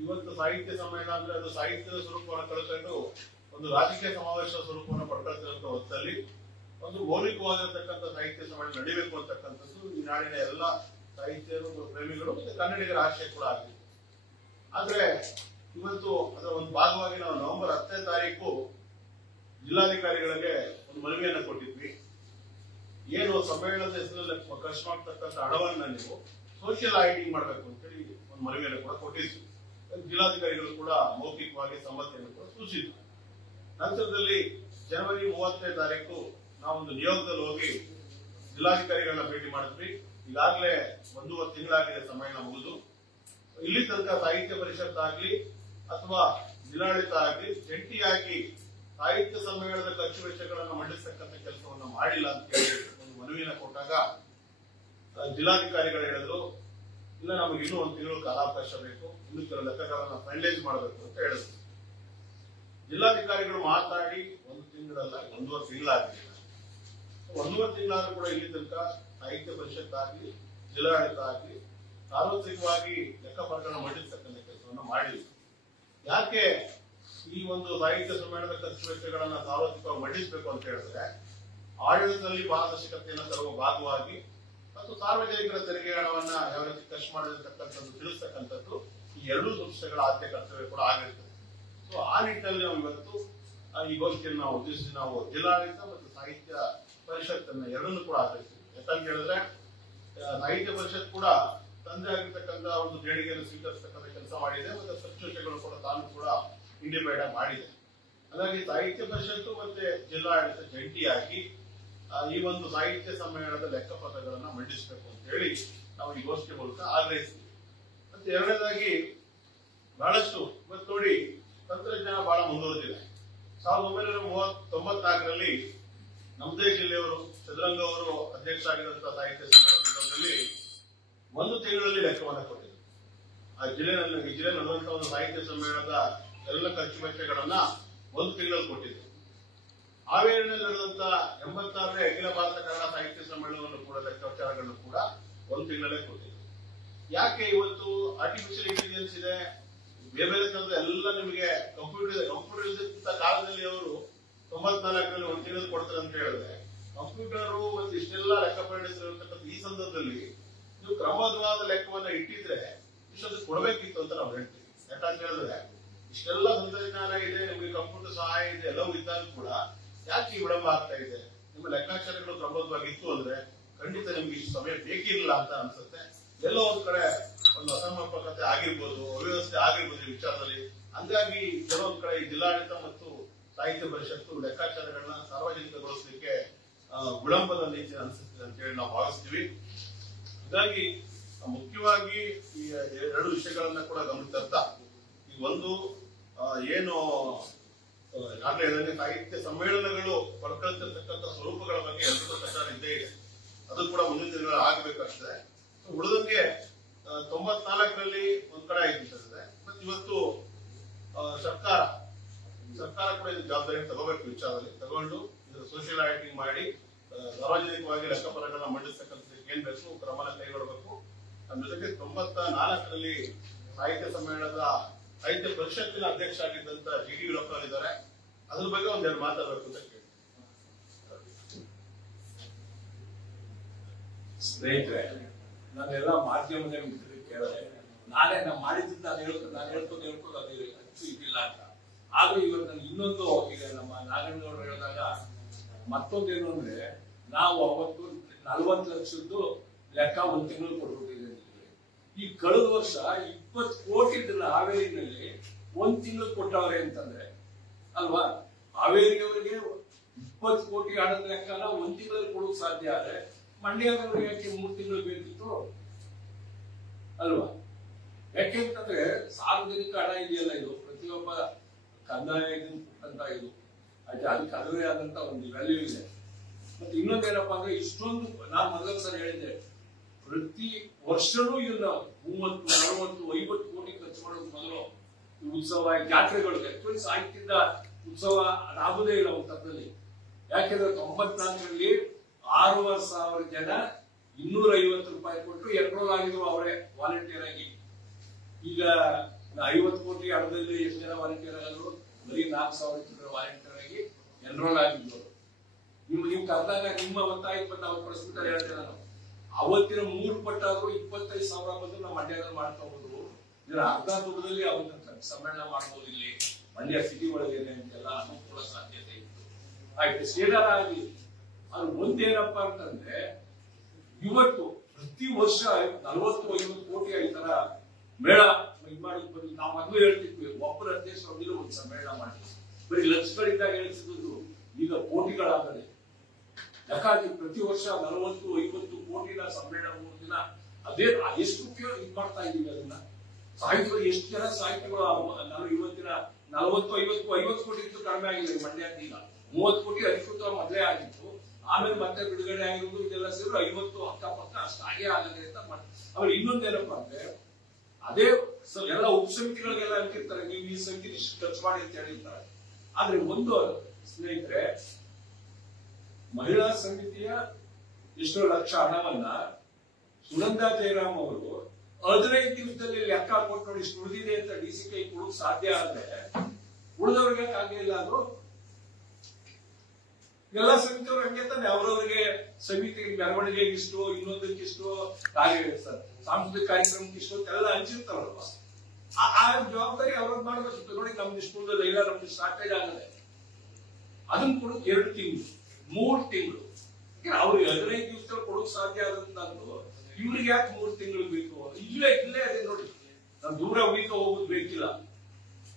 ಇವತ್ತು ಸಾಹಿತ್ಯ ಸಮ್ಮೇಳನ ಅಂದ್ರೆ ಅದು ಸಾಹಿತ್ಯದ ಸ್ವರೂಪವನ್ನು ಕಳ್ಕೊಂಡು ಒಂದು ರಾಜಕೀಯ ಸಮಾವೇಶ ಸ್ವರೂಪವನ್ನು ಪಡ್ಕೊಳ್ತಿರುವಂತ ಹೊತ್ತಲ್ಲಿ ಒಂದು ಮೌಲಿಕವಾಗಿರತಕ್ಕಂಥ ಸಾಹಿತ್ಯ ಸಮ್ಮೇಳನ ನಡೀಬೇಕು ಅಂತಕ್ಕಂಥದ್ದು ಈ ನಾಡಿನ ಎಲ್ಲ ಸಾಹಿತ್ಯ ಪ್ರೇಮಿಗಳು ಮತ್ತೆ ಕನ್ನಡಿಗರ ಆಶಯ ಕೂಡ ಆಗಿದೆ. ಆದ್ರೆ ಇವತ್ತು ಅದರ ಒಂದು ಭಾಗವಾಗಿ ನಾವು ನವೆಂಬರ್ 10ನೇ ತಾರೀಕು ಜಿಲ್ಲಾಧಿಕಾರಿಗಳಿಗೆ ಒಂದು ಮನವಿಯನ್ನು ಕೊಟ್ಟಿದ್ವಿ. ಏನು ಸಮ್ಮೇಳನದ ಹೆಸರಲ್ಲಿ ಖರ್ಚು ಮಾಡ್ತಕ್ಕಂಥ ಹಣವನ್ನ ನೀವು ಸೋಷಿಯಲ್ ಆಡಿಟಿಂಗ್ ಮಾಡಬೇಕು ಅಂತೇಳಿ ಒಂದು ಮನವಿಯನ್ನು ಕೂಡ ಕೊಟ್ಟಿದ್ವಿ. ಜಿಲ್ಲಾಧಿಕಾರಿಗಳು ಕೂಡ ಮೌಖಿಕವಾಗಿ ಸಮ್ಮತಿಯನ್ನು ಕೂಡ ಸೂಚಿಸಿದ್ರು. ನಂತರದಲ್ಲಿ ಜನವರಿ 30ನೇ ತಾರೀಕು ನಾವೊಂದು ನಿಯೋಗದಲ್ಲಿ ಹೋಗಿ ಜಿಲ್ಲಾಧಿಕಾರಿಗಳನ್ನ ಭೇಟಿ ಮಾಡಿದ್ವಿ. ಈಗಾಗಲೇ 1.5 ತಿಂಗಳಾಗಿದೆ ಸಮ್ಮೇಳನ ಮುಗಿದು. ಇಲ್ಲಿ ತನಕ ಸಾಹಿತ್ಯ ಪರಿಷತ್ ಆಗ್ಲಿ ಅಥವಾ ಜಿಲ್ಲಾಡಳಿತ ಆಗ್ಲಿ ಜಂಟಿಯಾಗಿ ಸಾಹಿತ್ಯ ಸಮ್ಮೇಳನದ ಖರ್ಚು ವೆಚ್ಚಗಳನ್ನು ಮಂಡಿಸತಕ್ಕಂಥ ಕೆಲಸವನ್ನು ಮಾಡಿಲ್ಲ ಅಂತ ಹೇಳಿ ಒಂದು ಮನವಿಯನ್ನು ಕೊಟ್ಟಾಗ ಜಿಲ್ಲಾಧಿಕಾರಿಗಳು ಹೇಳಿದ್ರು, ಇಲ್ಲ ನಮಗೆ ಇನ್ನೂ 1 ತಿಂಗಳು ಕಾಲಾವಕಾಶ ಬೇಕು, ಇನ್ನು ಕೆಲವು ಲೆಕ್ಕಗಳನ್ನು ಫೈನಲೈಸ್ ಮಾಡಬೇಕು ಅಂತ ಹೇಳಿದ್ರು. ಜಿಲ್ಲಾಧಿಕಾರಿಗಳು ಮಾತಾಡಿ 1 ತಿಂಗಳಲ್ಲ 1.5 ತಿಂಗಳಾಗಿದೆ. 1.5 ತಿಂಗಳಾದ್ರೂ ಕೂಡ ಇಲ್ಲಿ ತನಕ ಸಾಹಿತ್ಯ ಪರಿಷತ್ ಆಗಲಿ ಜಿಲ್ಲಾಡಳಿತ ಆಗಲಿ ಸಾರ್ವತ್ರಿಕವಾಗಿ ಲೆಕ್ಕಪತ್ರಗಳನ್ನು ಮಂಡಿಸತಕ್ಕಂಥ ಕೆಲಸವನ್ನು ಮಾಡಿಲ್ಲ. ಯಾಕೆ ಈ ಒಂದು ಸಾಹಿತ್ಯ ಸಮ್ಮೇಳನದ ಖರ್ಚು ವೆಚ್ಚಗಳನ್ನ ಸಾರ್ವತ್ರಿಕವಾಗಿ ಮಂಡಿಸಬೇಕು ಅಂತ ಹೇಳಿದ್ರೆ ಆಡಳಿತದಲ್ಲಿ ಪಾರದರ್ಶಕತೆಯನ್ನು ತರುವ ಭಾಗವಾಗಿ ಮತ್ತು ಸಾರ್ವಜನಿಕರ ತೆರಿಗೆ ಹಣವನ್ನ ಯಾವ ರೀತಿ ಖರ್ಚು ಮಾಡಿರ್ತಕ್ಕಂಥದ್ದು ತಿಳಿಸ್ತಕ್ಕಂಥದ್ದು ಈ 2 ಸಂಸ್ಥೆಗಳ ಆದ್ಯ ಕರ್ತವ್ಯ ಕೂಡ ಆಗಿರ್ತದೆ. ಸೊ ಆ ನಿಟ್ಟಿನಲ್ಲಿ ನಾವು ಇವತ್ತು ಈ ಗೋಷ್ಠಿಯನ್ನು ನಾವು ಉದ್ದೇಶಿಸಿ ನಾವು ಜಿಲ್ಲಾಡಳಿತ ಮತ್ತು ಸಾಹಿತ್ಯ ಪರಿಷತ್ತನ್ನ ಎರಡನ್ನೂ ಕೂಡ ಆಚರಿಸ್ತೀವಿ. ಯಾಕಂತ ಹೇಳಿದ್ರೆ ಸಾಹಿತ್ಯ ಪರಿಷತ್ ಕೂಡ ತಂದೆ ಆಗಿರ್ತಕ್ಕಂಥ ಒಂದು ದೇಣಿಗೆಯನ್ನು ಸ್ವೀಕರಿಸತಕ್ಕಂಥ ಕೆಲಸ ಮಾಡಿದೆ ಮತ್ತು ಖರ್ಚು ವೆಚ್ಚಗಳು ಕೂಡ ತಾನು ಕೂಡ ಇಂಡಿಪೆಂಡೆಂಟ್ ಮಾಡಿದೆ. ಹಾಗಾಗಿ ಸಾಹಿತ್ಯ ಪರಿಷತ್ತು ಮತ್ತೆ ಜಿಲ್ಲಾಡಳಿತ ಜಂಟಿಯಾಗಿ ಈ ಒಂದು ಸಾಹಿತ್ಯ ಸಮ್ಮೇಳನದ ಲೆಕ್ಕಪತ್ರಗಳನ್ನ ಮಂಡಿಸಬೇಕು ಅಂತ ಹೇಳಿ ನಾವು ಈ ಗೋಷ್ಠಿ ಮೂಲಕ ಆಗ್ರಹಿಸ್ತೀವಿ. ಮತ್ತೆ ಎರಡನೇದಾಗಿ ಬಹಳಷ್ಟು ಇವತ್ತು ನೋಡಿ ತಂತ್ರಜ್ಞಾನ ಬಹಳ ಮುಂದುವರೆದಿದೆ. 1994ರಲ್ಲಿ ನಮ್ಮದೇ ಜಿಲ್ಲೆಯವರು ಚದುರಂಗ ಅವರು ಅಧ್ಯಕ್ಷ ಆಗಿರುವಂತಹ ಸಾಹಿತ್ಯ ಸಮ್ಮೇಳನದಲ್ಲಿ 1 ತಿಂಗಳಲ್ಲಿ ಲೆಕ್ಕವನ್ನು ಕೊಟ್ಟಿದ್ರು. ಈ ಜಿಲ್ಲೆ ನಡೆದಂತಹ ಒಂದು ಸಾಹಿತ್ಯ ಸಮ್ಮೇಳನದ ಎಲ್ಲ ಖರ್ಚು ವೆಚ್ಚಗಳನ್ನ 1 ತಿಂಗಳಲ್ಲಿ ಕೊಟ್ಟಿದ್ರು. ಹಾವೇರಿನಲ್ಲಿ ನಡೆದಂತ 86ನೇ ಅಖಿಲ ಭಾರತ ಕನ್ನಡ ಸಾಹಿತ್ಯ ಸಮ್ಮೇಳನವನ್ನು ಕೂಡ ಲೆಕ್ಕಾಚಾರಗಳನ್ನು ಕೂಡ 1 ತಿಂಗಳಲ್ಲೇ ಕೊಟ್ಟಿದ್ರು. ಯಾಕೆ ಇವತ್ತು ಆರ್ಟಿಫಿಷಿಯಲ್ ಇಂಟೆಲಿಜೆನ್ಸ್ ಇದೆ, ಬೇರೆ ಬೇರೆ ತರದ ಎಲ್ಲ ನಿಮಗೆ ಕಂಪ್ಯೂಟರ್ ಇದೆ. ಕಂಪ್ಯೂಟರ್ ಇದ್ದಂತ ಕಾಲದಲ್ಲಿ ಅವರು 94ರಲ್ಲಿ 1 ತಿಂಗಳು ಕೊಡ್ತಾರೆ ಅಂತ ಹೇಳಿದ್ರೆ ಕಂಪ್ಯೂಟರು ಮತ್ತು ಇಷ್ಟೆಲ್ಲ ಲೆಕ್ಕ ಪರಿಣಿಸಿರತಕ್ಕಂಥ ಈ ಸಂದರ್ಭದಲ್ಲಿ ನೀವು ಕ್ರಮಬದ್ಧವಾದ ಲೆಕ್ಕವನ್ನ ಇಟ್ಟಿದ್ರೆ ಇಷ್ಟೊಂದು ಕೊಡಬೇಕಿತ್ತು ಅಂತ ನಾವು ಹೇಳ್ತೀವಿ. ಯಾಕಂತ ಹೇಳಿದ್ರೆ ಇಷ್ಟೆಲ್ಲ ತಂತ್ರಜ್ಞಾನ ಇದೆ, ನಿಮಗೆ ಕಂಪ್ಯೂಟರ್ ಸಹಾಯ ಇದೆ, ಎಲ್ಲವೂ ಇದ್ದಾಗ ಕೂಡ ಯಾಕೆ ವಿಳಂಬ ಆಗ್ತಾ ಇದೆ? ನಿಮ್ಮ ಲೆಕ್ಕಾಚಾರಗಳು ಕ್ರಮಬದ್ಧವಾಗಿತ್ತು ಅಂದ್ರೆ ಖಂಡಿತ ನಿಮ್ಗೆ ಇಷ್ಟು ಸಮಯ ಬೇಕಿರಲಿಲ್ಲ ಅಂತ ಅನ್ಸುತ್ತೆ. ಎಲ್ಲೋ ಒಂದ್ ಕಡೆ ಒಂದು ಅಸಮರ್ಪಕತೆ ಆಗಿರ್ಬೋದು, ಅವ್ಯವಸ್ಥೆ ಆಗಿರ್ಬೋದು ಈ ವಿಚಾರದಲ್ಲಿ. ಹಂಗಾಗಿ ಕೆಲವೊಂದ್ ಕಡೆ ಈ ಜಿಲ್ಲಾಡಳಿತ ಮತ್ತು ಸಾಹಿತ್ಯ ಪರಿಷತ್ತು ಲೆಕ್ಕಾಚಾರಗಳನ್ನ ಸಾರ್ವಜನಿಕಗೊಳಿಸಲಿಕ್ಕೆ ವಿಳಂಬದ ನೀತಿ ಅನಿಸುತ್ತಿದೆ ಅಂತ ಹೇಳಿ ನಾವು ಭಾವಿಸ್ತೀವಿ. ಹಾಗಾಗಿ ಮುಖ್ಯವಾಗಿ ಈ 2 ವಿಷಯಗಳನ್ನ ಕೂಡ ಗಮನಿಸ್ತಾ ಈ ಒಂದು ಏನು ಸಾಹಿತ್ಯ ಸಮ್ಮೇಳನಗಳು ಪಡ್ಕೊಳ್ತಿರ್ತಕ್ಕಂಥ ಸ್ವರೂಪಗಳ ಬಗ್ಗೆ ಎಲ್ಲರೂ ಪ್ರಚಾರ ಇದ್ದೇ ಇದೆ. ಅದು ಕೂಡ ಮುಂದಿನ ದಿನಗಳಲ್ಲಿ ಆಗಬೇಕಾಗ್ತದೆ. ಉಳಿದಂಗೆ 94ರಲ್ಲಿ ಒಂದ್ ಕಡೆ ಆಗಿರ್ತದೆ. ಮತ್ತೆ ಇವತ್ತು ಸರ್ಕಾರ ಕೂಡ ಇದು ಜವಾಬ್ದಾರಿ ತಗೋಬೇಕು. ವಿಚಾರದಲ್ಲಿ ತಗೊಂಡು ಇದರ ಸೋಷಿಯಲ್ ಆಡಿಟಿಂಗ್ ಮಾಡಿ ಸಾರ್ವಜನಿಕವಾಗಿ ಲೆಕ್ಕಪತ್ರಗಳನ್ನ ಮಂಡಿಸತಕ್ಕಂಥದ್ದಕ್ಕೆ ಏನ್ ಬೇಕು ಕ್ರಮನ ಕೈಗೊಳ್ಳಬೇಕು. ಅದ್ರ ಜೊತೆಗೆ 94ರಲ್ಲಿ ಸಾಹಿತ್ಯ ಸಮ್ಮೇಳನದ ಸಾಹಿತ್ಯ ಪರಿಷತ್ತಿನ ಅಧ್ಯಕ್ಷ ಆಗಿದ್ದಂತ ಜಿ ಡಿ ವೀರಪ್ಪನವರು ಇದ್ದಾರೆ. ಅದ್ರ ಬಗ್ಗೆ ಒಂದೆರಡು ಮಾತಾಡಬೇಕು ಅಂತ ಕೇಳಿ. ಸ್ನೇಹಿತರೆ, ನಾನೆಲ್ಲ ಮಾಧ್ಯಮದ ಮಿತ್ರರಿಗೆ ಕೇಳಿದೆ, ನಾನು ಮಾಡಿದ್ದು ನಾನು ಹೇಳ್ಕೊಂಡು ಅದು ಇದಿಲ್ಲ ಅಂತ. ಆದ್ರೂ ಇವತ್ತು ನನಗೆ ಇನ್ನೊಂದು, ಈಗ ನಮ್ಮ ನಾಗೇಂದ್ರಗೌಡರು ಹೇಳಿದಾಗ ಮತ್ತೊಂದೇನು ಅಂದ್ರೆ, ನಾವು ಅವತ್ತು 40 ಲಕ್ಷದ್ದು ಲೆಕ್ಕ 1 ತಿಂಗಳು ಕೊಟ್ಬಿಟ್ಟಿದ್ದೇವೆ. ಈ ಕಳೆದ ವರ್ಷ 20 ಕೋಟಿ ಹಾವೇರಿನಲ್ಲಿ 1 ತಿಂಗಳು ಕೊಟ್ಟವ್ರೆ ಅಂತಂದ್ರೆ ಅಲ್ವಾ? ಹಾವೇರಿಯವರಿಗೆ 20 ಕೋಟಿ ಹಣದ ಲೆಕ್ಕನ 1 ತಿಂಗಳಲ್ಲಿ ಕೊಡೋಕೆ ಸಾಧ್ಯ ಆದ್ರೆ ಮಂಡ್ಯದವ್ರಿಗೆ ಯಾಕೆ 3 ತಿಂಗಳು ಬೇಕಿತ್ತು ಅಲ್ವಾ? ಯಾಕೆಂತಂದ್ರೆ ಸಾರ್ವಜನಿಕ ಹಣ ಇದೆಯಲ್ಲ, ಇದು ಪ್ರತಿಯೊಬ್ಬ ಕಂದಾಯ ಅಂತ ಇದು ಅದಕ್ಕೆ ಅದರೇ ಆದಂತ ಒಂದು ವ್ಯಾಲ್ಯೂ ಇದೆ. ಮತ್ತೆ ಇನ್ನೊಂದೇನಪ್ಪಾ ಅಂದ್ರೆ, ಇಷ್ಟೊಂದು ನಾನು ಮೊದಲ ಸಲ ಹೇಳಿದ್ದೆ, ಪ್ರತಿ ವರ್ಷನೂ ಇದನ್ನ 30, 40, 50 ಕೋಟಿ ಖರ್ಚು ಮಾಡೋದು ಮೊದಲು ಉತ್ಸವ ಜಾತ್ರೆಗಳು. ಆಕ್ಚುಲಿ ಸಾಹಿತ್ಯದ ಉತ್ಸವ ಆಗುದೇ ಇಲ್ಲ ಒಂಥರದಲ್ಲಿ. ಯಾಕೆಂದ್ರೆ 94ರಲ್ಲಿ 6,500 ಜನ 250 ರೂಪಾಯಿ ಕೊಟ್ಟು ಎನ್ರೋಲ್ ಆಗಿದ್ರು ಅವರೇ ವಾಲಂಟಿಯರ್ ಆಗಿ. ಈಗ 50 ಕೋಟಿ ಹಣದಲ್ಲಿ ಎಷ್ಟು ಜನ ವಾಲಂಟಿಯರ್ ಆದ್ರು? ಬರೀ 4,000 ವಾಲಂಟಿಯರ್ ಆಗಿ ಎನ್ರೋಲ್ ಆಗಿದ್ರು. ನೀವು ಕರೆದಾಗ ನಿಮ್ಮ ಒತ್ತಾಯ ನಾವು ಪ್ರಸ್ತುತ ಹೇಳ್ತೇವೆ. ನಾನು ಅವತ್ತಿನ 3 ಪಟ್ಟಾದ್ರು 25,000 ಬಂದು ನಾವು ಮಂಡ್ಯದಲ್ಲಿ ಮಾಡ್ಕೋಬಹುದು. ಇದರ ಅರ್ಧ ದೂರದಲ್ಲಿ ಅವತ್ತು ಸಮ್ಮೇಳನ ಮಾಡಬಹುದು. ಇಲ್ಲಿ ಮಂಡ್ಯ ಸಿಟಿ ಒಳಗೆ ಅಂತೆಲ್ಲ ಅನುಕೂಲ ಸಾಧ್ಯತೆ ಇತ್ತು. ಆಯ್ತು, ಸ್ಟೇಡರ್ ಆಗಲಿ. ಅದು ಒಂದೇನಪ್ಪ ಅಂತಂದ್ರೆ, ಇವತ್ತು ಪ್ರತಿ ವರ್ಷ 40-50 ಕೋಟಿ ಈ ತರ ಮೇಳ ಮಾಡಿ ಬಂದು ನಾವು ಮೊದಲು ಹೇಳ್ತಿದ್ವಿ, ಒಬ್ಬರ ಅಧ್ಯಕ್ಷರಲ್ಲಿ ಒಂದು ಸಮ್ಮೇಳನ ಮಾಡಿ ಬರೀ ಲಕ್ಷಗಳಿಂದ ಹೇಳ್ತಿದ್ದು ಈಗ ಕೋಟಿಗಳಾಗದೆ. ಯಾಕಾಗಿ ಪ್ರತಿ ವರ್ಷ 40-50 ಕೋಟಿನ ಸಮ್ಮೇಳನ 3 ದಿನ ಅದೇ ಎಷ್ಟು ಇದು ಮಾಡ್ತಾ ಇದೀವಿ. ಅದನ್ನ ಸಾಹಿತ್ಯಗಳು ಎಷ್ಟು ಜನ ಸಾಹಿತ್ಯಗಳು ಇವತ್ತಿನ 40-50 ಕೋಟಿ ಇತ್ತು ಕಡಿಮೆ ಆಗಿದೆ. ಮಂಡ್ಯ ಈಗ 30 ಕೋಟಿ ಅಧಿಕೃತ ಮೊದಲೇ ಆಗಿತ್ತು. ಆಮೇಲೆ ಮತ್ತೆ ಬಿಡುಗಡೆ ಆಗಿರೋದು ಇದೆಲ್ಲ ಸೇರಿ 50 ಅಕ್ಕಪಕ್ಕ ಅಷ್ಟು ಹಾಗೆ ಆಗದೆ ಅಂತ ಆಮೇಲೆ ಇನ್ನೊಂದೇನಪ್ಪ ಅಂದ್ರೆ, ಅದೇ ಎಲ್ಲ ಉಪಸಮಿತಿಗಳಿಗೆಲ್ಲ ಅಂತಿರ್ತಾರೆ, ನೀವು ಈ ಸಂಖ್ಯೆ ಇಷ್ಟು ಖರ್ಚು ಮಾಡಿ ಅಂತ ಹೇಳಿರ್ತಾರೆ. ಆದ್ರೆ ಒಂದು ಸ್ನೇಹಿತರೆ, ಮಹಿಳಾ ಸಮಿತಿಯ ಎಷ್ಟೋ ಲಕ್ಷ ಹಣವನ್ನ ಸುನಂದಾ ಜಯರಾಮ್ ಅವರು 15 ದಿವಸದಲ್ಲಿ ಲೆಕ್ಕ ಕೊಟ್ಟು ನೋಡಿ ಇಷ್ಟು ಉಳಿದಿದೆ ಅಂತ DC ಕೈ ಕೊಡೋಕೆ ಸಾಧ್ಯ ಆದ್ರೆ ಉಳಿದವ್ರಿಗೆ ಆಗಲಿಲ್ಲ. ಅದು ಎಲ್ಲ ಸಮಿತಿಯವರು ಹಂಗೆ ತಾನೆ ಅವ್ರವ್ರಿಗೆ ಸಮಿತಿ ಮೆರವಣಿಗೆ ಇಷ್ಟು, ಇನ್ನೊಂದಕ್ಕಿಷ್ಟು, ಸಾಂಸ್ಕೃತಿಕ ಕಾರ್ಯಕ್ರಮಕ್ಕೆ ಇಷ್ಟು ಅಂತೆಲ್ಲ ಹಂಚಿರ್ತಾರಲ್ವಾ. ಆ ಜವಾಬ್ದಾರಿ ಅವ್ರದ್ದು ಮಾಡ್ಬೇಕಿತ್ತು. ನೋಡಿ ನಮ್ದು ಇಷ್ಟು ಉಳಿದ ಇಲ್ಲ, ನಮ್ದು ಶಾರ್ಟೇಜ್ ಆಗದೆ, ಅದನ್ನ ಕೊಡೋಕೆ 2 ತಿಂಗಳು 3 ತಿಂಗಳು ಅವ್ರಿಗೆ 15 ದಿವಸದಲ್ಲಿ ಕೊಡೋಕೆ ಸಾಧ್ಯ ಆದಂತಂದು ಇವ್ರಿಗೆ ಯಾಕೆ 3 ತಿಂಗಳು ಬೇಕು? ಇಲ್ಲೇ ಅದೇ ನೋಡಿ, ನಾವು ದೂರ ಉಳಿಕ ಹೋಗೋದು ಬೇಕಿಲ್ಲ.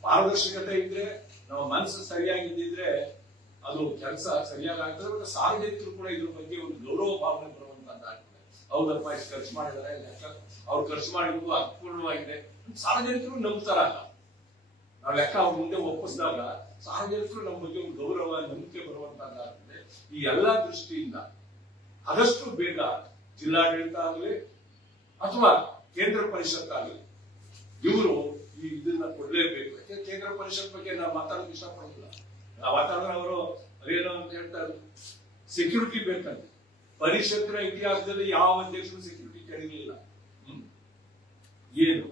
ಪಾರದರ್ಶಕತೆ ಇದ್ರೆ, ನಮ್ಮ ಮನಸ್ಸು ಸರಿಯಾಗಿದ್ದಿದ್ರೆ ಅದು ಕೆಲಸ ಸರಿಯಾಗಿ ಆಗ್ತದೆ. ಮತ್ತೆ ಸಾರ್ವಜನಿಕರು ಕೂಡ ಇದ್ರ ಬಗ್ಗೆ ಒಂದು ಗೌರವ ಭಾವನೆ ಬರುವಂತದ್ದಾಗ್ತದೆ. ಹೌದಪ್ಪ ಇಷ್ಟು ಖರ್ಚು ಮಾಡಿದ್ದಾರೆ, ಅವ್ರು ಖರ್ಚು ಮಾಡಿರೋದು ಅರ್ಥಪೂರ್ಣವಾಗಿದೆ, ಸಾರ್ವಜನಿಕರು ನಂಬ್ತಾರಲ್ಲ. ನಾವು ಲೆಕ್ಕ ಅವ್ರ ಮುಂದೆ ಒಪ್ಪಿಸಿದಾಗ ಸಾರ್ವಜನಿಕರು ನಮ್ಮ ಬಗ್ಗೆ ಒಂದು ಗೌರವ, ನಂಬಿಕೆ ಬರುವಂತದ್ದಾಗ್ತದೆ. ಈ ಎಲ್ಲಾ ದೃಷ್ಟಿಯಿಂದ ಆದಷ್ಟು ಬೇಗ ಜಿಲ್ಲಾಡಳಿತ ಆಗಲಿ ಅಥವಾ ಕೇಂದ್ರ ಪರಿಷತ್ ಆಗಲಿ ಇವರು ಇದನ್ನ ಕೊಡ್ಲೇಬೇಕು. ಕೇಂದ್ರ ಪರಿಷತ್ ಬಗ್ಗೆ ನಾವು ಮಾತಾಡೋಕೆ ಇಷ್ಟಪಡೋದಿಲ್ಲ. ಮಾತಾಡಿದ್ರೆ ಅವರು ಅದೇನೋ ಅಂತ ಹೇಳ್ತಾರೆ, ಸೆಕ್ಯೂರಿಟಿ ಬೇಕಂತ. ಪರಿಷತ್ತಿನ ಇತಿಹಾಸದಲ್ಲಿ ಯಾವ ಅಧ್ಯಕ್ಷರು ಸೆಕ್ಯೂರಿಟಿ ಕೇಳಿರಲಿಲ್ಲ. ಏನು